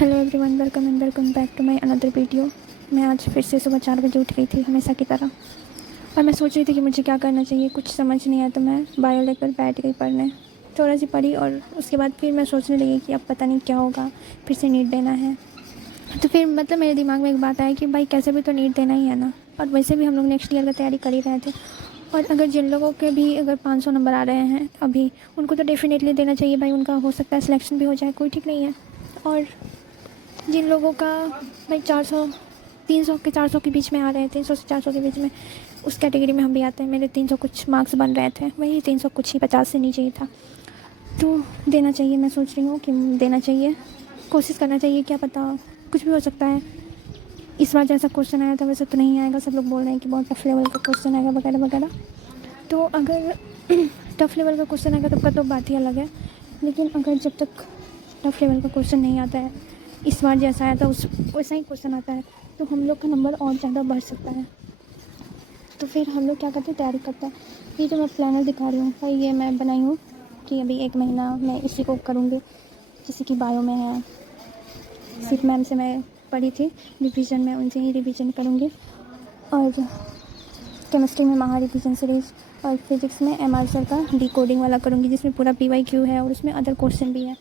Hello everyone, welcome back to my another video. मैं आज फिर से सुबह 4 बजे उठ गई थी हमेशा की तरह, और मैं सोच रही थी कि मुझे क्या करना चाहिए। कुछ समझ नहीं आया तो मैं बायो लेकर बैठ गई पढ़ने। थोड़ा सी पढ़ी और उसके बाद फिर मैं सोचने लगी कि अब पता नहीं क्या होगा, फिर से नीट देना है। तो फिर मतलब मेरे दिमाग में एक बात आई कि भाई कैसे भी तो नीट देना ही है ना, और वैसे भी हम लोग नेक्स्ट ईयर का तैयारी कर ही रहे थे। और अगर जिन लोगों के भी अगर 500 नंबर आ रहे हैं अभी, उनको तो डेफिनेटली देना चाहिए भाई। उनका हो सकता है सिलेक्शन भी हो जाए, कोई ठीक नहीं है। और जिन लोगों का भाई 400 300 के 400 के बीच में आ रहे थे, 300 से 400 के बीच में, उस कैटेगरी में हम भी आते हैं। मेरे 300 कुछ मार्क्स बन रहे थे, वही 300 कुछ ही, 50 से नीचे ही था। तो देना चाहिए, मैं सोच रही हूँ कि देना चाहिए, कोशिश करना चाहिए। क्या पता कुछ भी हो सकता है। इस बार जैसा क्वेश्चन आया था वैसे तो नहीं आएगा। सब लोग बोल रहे हैं कि बहुत टफ लेवल का क्वेश्चन आएगा वगैरह वगैरह। तो अगर टफ लेवल का क्वेश्चन आएगा तब का तो बात ही अलग है। लेकिन अगर जब तक टफ लेवल का क्वेश्चन नहीं आता है, इस बार जैसा आया था उस वैसा ही क्वेश्चन आता है, तो हम लोग का नंबर और ज़्यादा बढ़ सकता है। तो फिर हम लोग क्या करते हैं, तैयारी करते हैं। ये जो मैं प्लानर दिखा रही हूँ भाई, ये मैं बनाई हूँ कि अभी 1 महीना मैं इसी को करूँगी। जैसे कि बायो में है, सिर्फ मैम से मैं पढ़ी थी रिवीजन में, उनसे ही रिवीजन करूँगी। और केमिस्ट्री में महा रिवीजन सीरीज़, और फिजिक्स में एम आर सर का डिकोडिंग वाला करूँगी, जिसमें पूरा PYQ है और उसमें अदर क्वेश्चन भी है।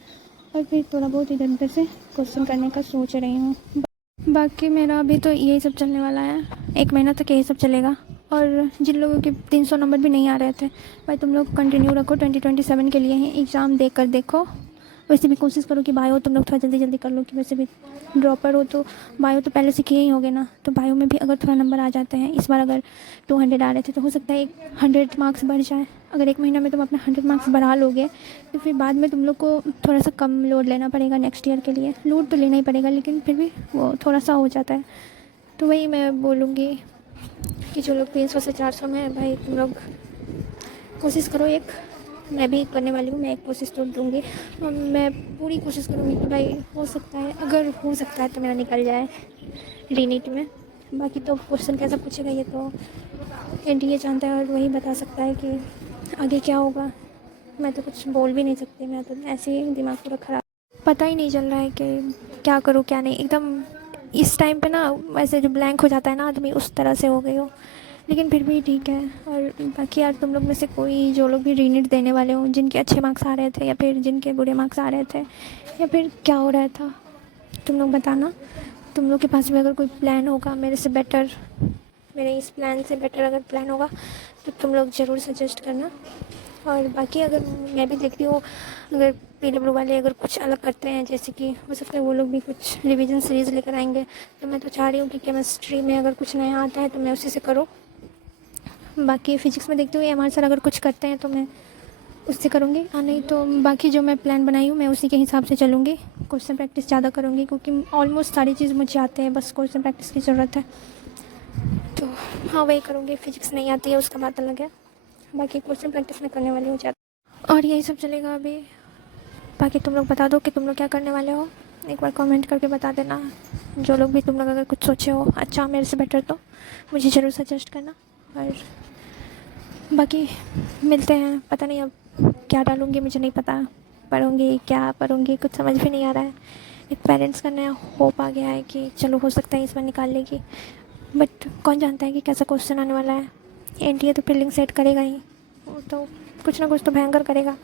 और फिर थोड़ा बहुत इधर उधर से क्वेश्चन करने का सोच रही हूँ। बाकी मेरा अभी तो यही सब चलने वाला है, 1 महीना तक यही सब चलेगा। और जिन लोगों के 300 नंबर भी नहीं आ रहे थे, भाई तुम लोग कंटिन्यू रखो। 2027 के लिए ही एग्ज़ाम दे कर देखो। वैसे भी कोशिश करो कि बायो तुम लोग थोड़ा जल्दी जल्दी कर लो, कि वैसे भी ड्रॉपर हो तो बायो तो पहले से किए ही होगे ना। तो बायो में भी अगर थोड़ा नंबर आ जाते हैं, इस बार अगर 200 आ रहे थे तो हो सकता है 100 मार्क्स बढ़ जाए। अगर 1 महीना में तुम अपना 100 मार्क्स बढ़ा लोगे तो फिर बाद में तुम लोग को थोड़ा सा कम लोड लेना पड़ेगा। नेक्स्ट ईयर के लिए लोड तो लेना ही पड़ेगा, लेकिन फिर भी वो थोड़ा सा हो जाता है। तो वही मैं बोलूँगी कि जो लोग 300 से 400 में है, भाई तुम लोग कोशिश करो। एक मैं भी करने वाली हूँ, मैं एक कोशिश तो दूँगी। मैं पूरी कोशिश करूँगी कि भाई हो सकता है, अगर हो सकता है तो मेरा निकल जाए रीनीट में। बाकी तो क्वेश्चन कैसा पूछेगा ये तो NTA जानता है, और वही बता सकता है कि आगे क्या होगा। मैं तो कुछ बोल भी नहीं सकती, मैं तो ऐसे ही दिमाग पूरा ख़राब, पता ही नहीं चल रहा है कि क्या करूँ क्या नहीं। एकदम इस टाइम पे ना वैसे जो ब्लैंक हो जाता है ना आदमी, उस तरह से हो गई हो। लेकिन फिर भी ठीक है। और बाकी यार तुम लोग में से कोई जो लोग भी रीनीट देने वाले हो, जिनके अच्छे मार्क्स आ रहे थे या फिर जिनके बुरे मार्क्स आ रहे थे, या फिर क्या हो रहा था, तुम लोग बताना। तुम लोग के पास भी अगर कोई प्लान होगा मेरे से बेटर, मेरे इस प्लान से बेटर अगर प्लान होगा तो तुम लोग ज़रूर सजेस्ट करना। और बाकी अगर मैं भी देखती हूँ, अगर PW वाले अगर कुछ अलग करते हैं, जैसे कि हो सकता है वो लोग भी कुछ रिवीजन सीरीज़ लेकर आएंगे, तो मैं तो चाह रही हूँ कि केमिस्ट्री में अगर कुछ नया आता है तो मैं उसी से करूँ। बाकी फ़िज़िक्स में देखती हूँ MR सर अगर कुछ करते हैं तो मैं उससे करूँगी, नहीं तो बाकी जो मैं प्लान बनाई हूँ मैं उसी के हिसाब से चलूँगी। क्वेश्चन प्रैक्टिस ज़्यादा करूँगी, क्योंकि ऑलमोस्ट सारी चीज़ मुझे आते हैं, बस क्वेश्चन प्रैक्टिस की ज़रूरत है। तो हाँ, वही करूँगी। फिजिक्स नहीं आती है उसका बात अलग है, बाकी क्वेश्चन प्रैक्टिस में करने वाली हूँ ज़्यादा। और यही सब चलेगा अभी। बाकी तुम लोग बता दो कि तुम लोग क्या करने वाले हो, एक बार कमेंट करके बता देना। जो लोग भी तुम लोग अगर कुछ सोचे हो अच्छा मेरे से बेटर, तो मुझे ज़रूर सजेस्ट करना। और बाकी मिलते हैं। पता नहीं अब क्या डालूँगी, मुझे नहीं पता। पढ़ूँगी क्या पढ़ूँगी कुछ समझ भी नहीं आ रहा है। एक पेरेंट्स का नया होप आ गया है कि चलो हो सकता है इस बार निकाल लेगी, बट कौन जानता है कि कैसा क्वेश्चन आने वाला है। NTA तो फील्डिंग सेट करेगा ही, वो तो कुछ ना कुछ तो भयंकर करेगा।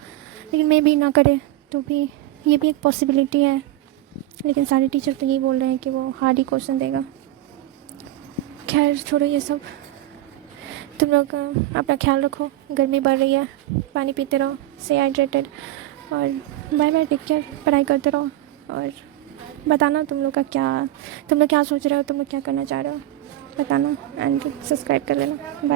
लेकिन मैं भी ना करे तो भी ये भी एक पॉसिबिलिटी है। लेकिन सारे टीचर तो यही बोल रहे हैं कि वो हार्ड ही क्वेश्चन देगा। खैर छोड़ो ये सब। तुम लोग अपना ख्याल रखो, गर्मी बढ़ रही है, पानी पीते रहो, स्टे हाइड्रेटेड, और बाय बाय, टेक केयर। पढ़ाई करते रहो, और बताना तुम लोग क्या सोच रहे हो, तुम लोग क्या करना चाह रहे हो, बताना। एंड सब्सक्राइब कर लेना। बाय।